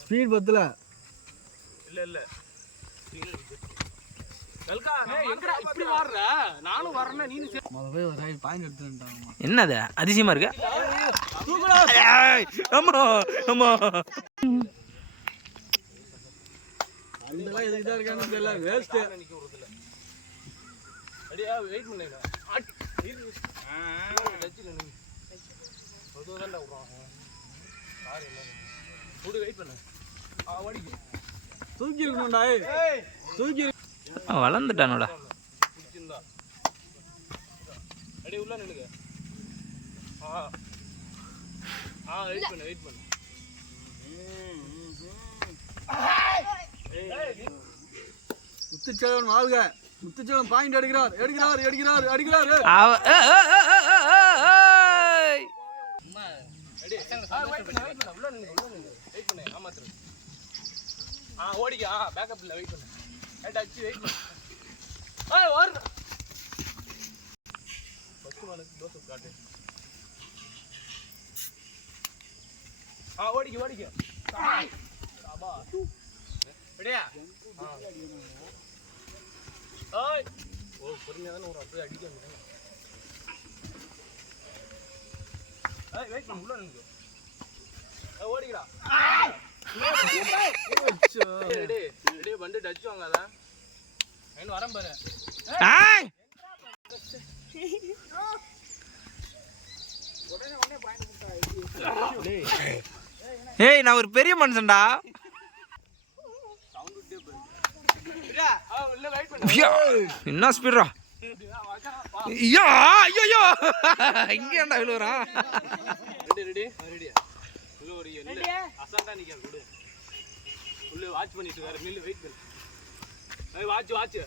Speed பத்தல இல்ல இப்படி வாடுற நானும் வரேன்னா நீ போய் ஒரு பாயிண்ட் எடுத்துட்டாங்க. என்னது அதிசயமா இருக்கு. இதெல்லாம் எதுக்கு தான் இருக்கானு தெரியல. வேஸ்ட். அடியா வெயிட் பண்ணுங்க. டச்சில நீ. ஒதுவதல்ல உறாங்க. கார் என்ன? புடி வெயிட் பண்ணு. ஓடிக்கு. தூக்கி இருக்கணும்டா. ஏய். தூக்கி வளர்ந்துட்டானோடா. புடிச்சிருந்தா. அடி உள்ள நில்லுங்க. வெயிட் பண்ணு. முத்துச்செல்வன் வாழ்க. முத்துச்செல்வன் பாயிண்ட் எடுக்கிறார். உள்ள நில்லுங்க. வெயிட் பண்ணு. ஆமாத்ரு. ஓடிக்க. பேக்கப் இல்ல வெயிட் பண்ணு. டச் வெயிட் பண்ணு. ஓடு. ஃபர்ஸ்ட் வாலுக்கு தோசை காட்டு. ஓடிக்க. சாபா. ரெடியா? ஓய். பொறுமையா தான ஒரு அப்படியே அடிக்காம. வெயிட் பண்ணு. உள்ள நில்லுங்க. ஓடிக்கடா. ரெடி வந்து டச் வாங்காத. நான் வரேன் பாரு. ஏய் நான் ஒரு பெரிய மனுஷன்டா. என்ன ஸ்பீடா. ஐயோ இங்கேண்டா விழுவுறான். ரெடி உள்ள ஒரு இல்ல அசால்ட்டா நிக்க குடு. உள்ள வாட்ச் பண்ணிட்டு இருக்காரு. நில்லு வெயிட் பண்ணு. வாட்ச்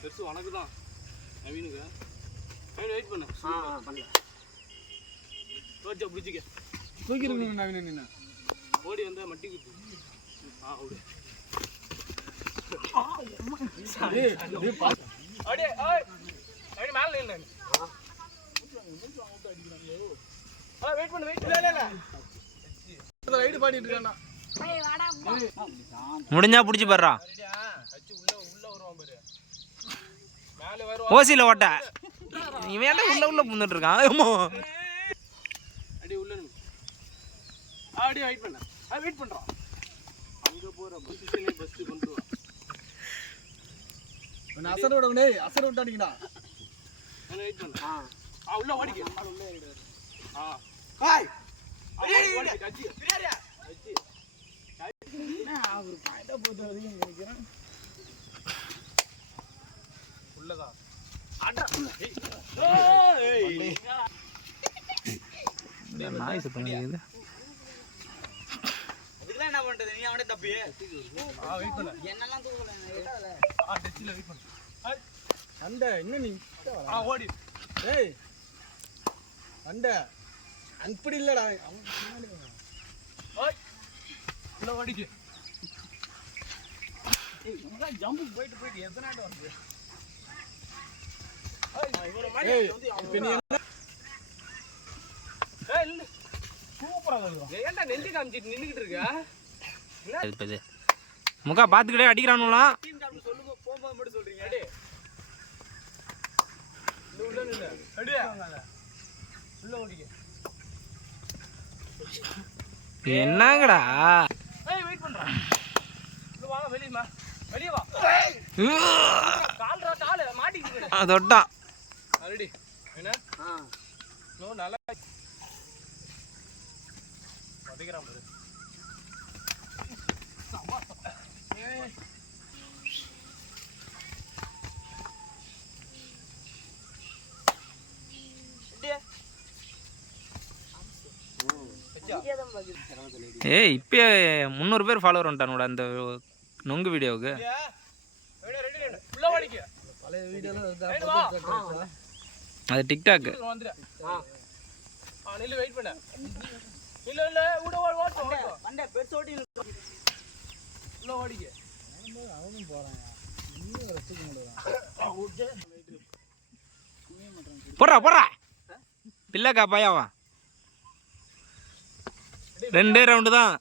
பெருசு உனக்கு தான் நவீனுக்கு. வெயிட் பண்ணு. பண்ணல ஓடிச்ச புடிச்சிக்க. தூக்கி இருக்கணும் நவீன். நின்னா ஓடி வந்தா மட்டி குத்து. ஓடு. அடி மேல நின்னு. வெயிட் பண்ணு. இல்ல ரைட் பாடிட்டு இருக்கானா. முடிஞ்சா புடிச்சு பாறா. உள்ள வருவான் பாரு. மேல வர ஓசில ஓட்ட. இவன் ஏன்டா உள்ள புந்துட்டு இருக்கான். ஆமா. அடி உள்ள நின்னு. அடி வெயிட் பண்ணு. வெயிட் பண்றான். அங்க போற பொசிஷனே ஃபர்ஸ்ட் கொண்டு வா. நான் அசரோட டேய் அசரோட விட்டாடிங்கடா. நான் வெயிட் பண்ணு. உள்ள ஓடிக்க. உள்ள ஏறிடு. ஹாய். ஓடி கச்சி. பிரியாரியா. கச்சி. நான் ஒரு பாயிண்டா போட்டு வரீங்க நினைக்கிறேன். உள்ளதா. அட. ஏய். நாய்ஸ் பண்ணுது. அதுக்குலாம் என்ன பண்றது? நீ அவனே தப்பி. வெயிட் பண்ணு. என்னெல்லாம் தூக்கல. டச்சில வெயிட் பண்ணு. அண்ட இன்னும் நீ ஓடி. ஏய் அண்ட அன்படி இல்லடா. உள்ள ஓடிக்க. ஜம்ப் போயிட்டு எத்தனாண்டு வந்து. ஏய் இப்போ நீ என்ன சூப்பரா வருது. ஏன்டா நெஞ்சு காமிச்சிட்டு நின்னுக்கிட்டு இருக்க? முகா பாத்துக்கிட்டே அடிக்கிறானுலாம். டீம் சாப்பிட்டு சொல்லுங்க. போம்போது மட்டும் சொல்றீங்க. அடி. உள்ள நின்னு. அடி. உள்ள ஓடிக்க. என்னங்கடா. வெயிட் பண்றா. இங்க வா வெளிய வா. கால் மாட்டிக்கிட்டு. அதோடா. ரெடி. என்ன? நோ நல்லா அடிக்கறான் பாரு. ஏய் இப்போ 300 பேர் ஃபாலோவர் வந்துட்டானுடா இந்த நொங்கு வீடியோவுக்கு. உள்ள ஓடிக்க. பழைய வீடியோல அது டிக்டாக். நில்லு வெயிட் பண்ணு. இல்ல ஓடு. அண்ணே பெருசு ஓடி உள்ள ஓடிக்க. அவனும் போறான். இன்னும் ரசிக்க முடியல. போறா பிள்ளைக்கா பையவா. 2 ரவுண்டு தான்.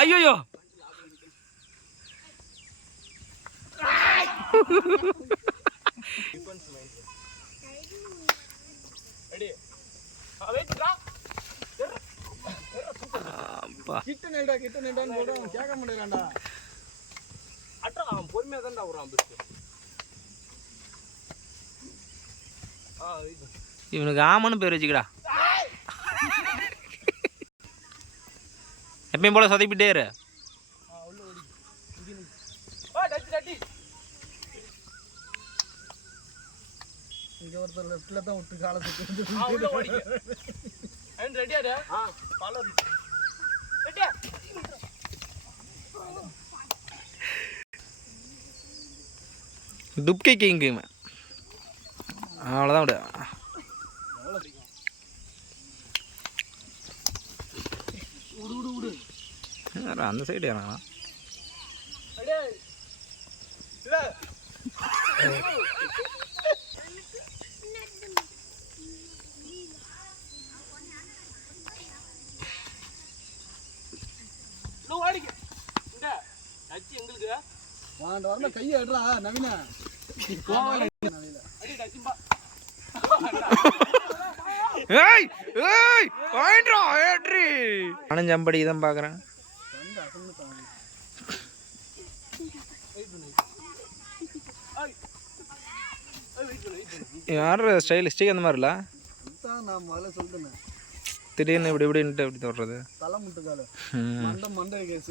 ஐயோ கிட்ட நின்றான்னு சொல்றேன் கேட்க மாட்டேங்கிறான்டா. அட்டா அவன் பொறுமையாக தான்டா விடுறான் பிஸ்கு. இவனுக்கு ஆமான்னு பேர் வச்சுக்கடா. எப்பயும் போல சொதப்பிட்டே இரு. இங்க ஒருத்தர் லெஃப்ட்ல தான் விட்டு காலை சுத்தி ரெடியா துப்கை கிங்கு அவ்வளோதான் விடு. அந்த சைடு இறங்கலாம். வரல கையை எடுறா நவீன. நானும் ஜம்படி தான் பார்க்குறேன். யார் ஸ்டைலிஸ்டிக் அந்த மாதிரில நான் முதல்ல சொல்லிட்டேன். திடீர்னு இப்படின்ட்டு எப்படி தோடுறது தலை முட்டுக்கால மண்டை கேஸ்.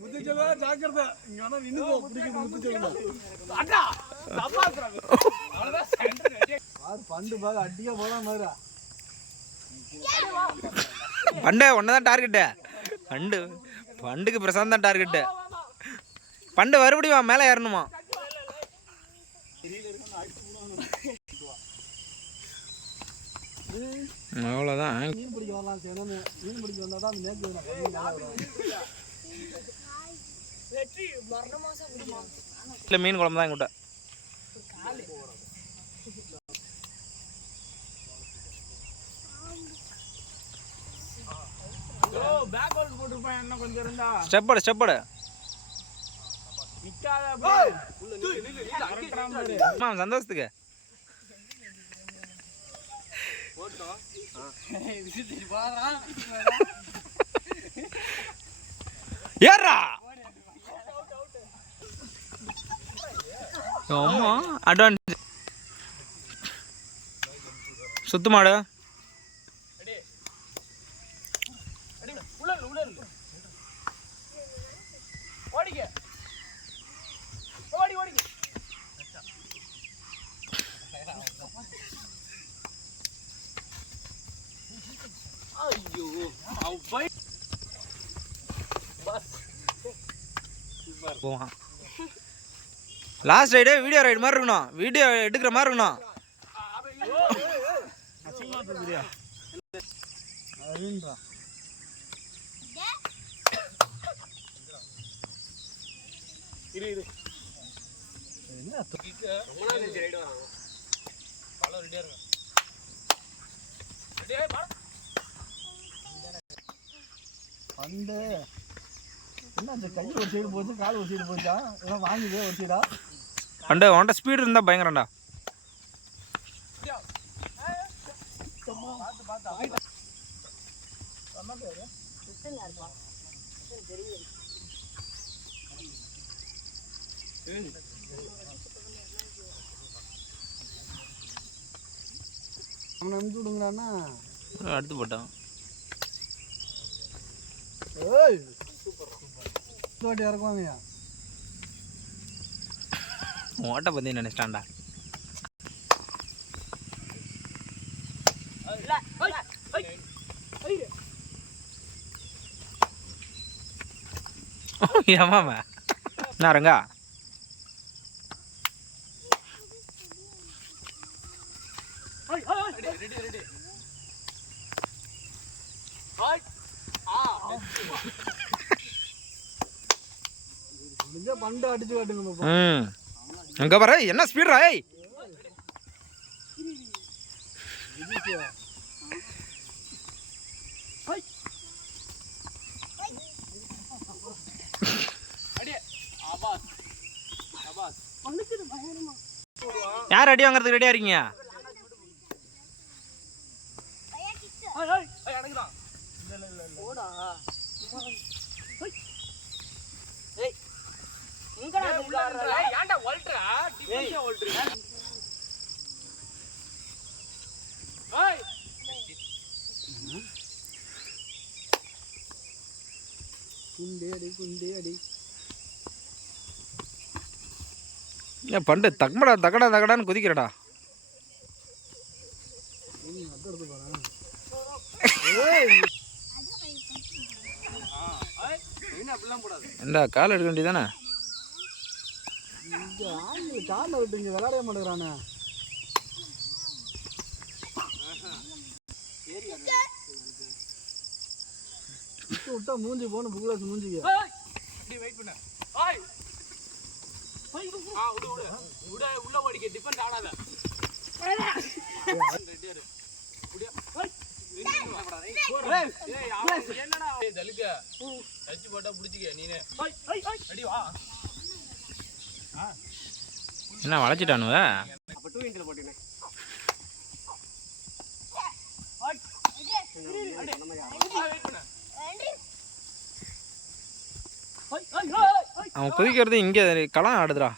முத்துச்செல்வா ஜாக்கிரதை. இங்க வேணா நின்னு பிடிக்குது முத்துச்செல்வா. பண்டு பாரு அடியா போலாம் பாரு. பண்டு ஒன்னதான் டார்கெட்டு. பண்டுக்கு பிரசாந்த் தான் டார்கெட்டு. பண்டு மறுபடியும் மேலே ஏறணுமா? அவ்வளோதான். மீன் பிடிக்க வரலாம். மீன் பிடிக்க வந்தா தான் மேற்கு இல்லை மீன் குழம்பு தான் எங்கிட்ட. ஸ்டெப்படு சந்தோஷத்துக்கு ஏறா. ஆமா அட்வான்டேஜ். சுத்து மாடு. லாஸ்ட் ரைடு வீடியோ ரைடு மாதிரி இருக்கணும். வீடியோ எடுக்கிற மாதிரி இருக்கணும். பண்டு என்ன அந்த கை ஒரு சைடு போச்சு கால் ஒரு சைடு போச்சா? எல்லாம் வாங்குது ஒரு சைடா. பண்டு உன்ட்ட ஸ்பீடு இருந்தால் பயங்கரம்டா. அவனை அனுப்பிச்சு விடுங்களாண்ணா. அடுத்து போட்டான். ஏய் வாட்டி இறக்குவாங்கய்யா. ஓட்ட பற்றி நினைச்சிட்டான்டா. ஏமாமா நாரங்கா ரெடி ஹாய் முடிஞ்சா பண்டு அடிச்சு காட்டுங்க பாப்பா. ம் அங்கே பாரு என்ன ஸ்பீட்ரா ஏய் அடி ஆபாஸ் ஆபாஸ் யார் அடி வாங்குறதுக்கு ரெடியாக இருக்கீங்க? எனக்குதான் போடா ஏன்டா ஒல்ட்ரா டிஃபென்ஸா ஒல்ட்ரா ஏய் குண்டே அடி ஏன் பண்டு தக்கடா தக்கடா தக்கடான்னு குதிக்கிறடா. எடுத்து போறேன். என்ன அப்படிலாம் போடாது ஏண்டா கால் எடுக்க வேண்டியதானே? இந்த ஆங்கில காலில் விட்டு இங்கே விளையாடவே மாட்டேங்கிறானே. விட்டா மூஞ்சி போன புக்லாஸ் மூஞ்சிக்கு. அப்படி வெயிட் பண்ணு ஹாய் விடு விடு விடு உள்ள ஓடிக்க டிஃபெண்ட் ஆடாத ரெடியா இரு புடியா என்னடா தலுக்க டச் போட்டா புடிச்சிக்க நீனே அடி வா என்ன வளைச்சிட்டானுவ? அப்ப 2 இன்ட்ல போட்டுனே அவன் குதிக்கிறது இங்கே களம் ஆடுதுடா.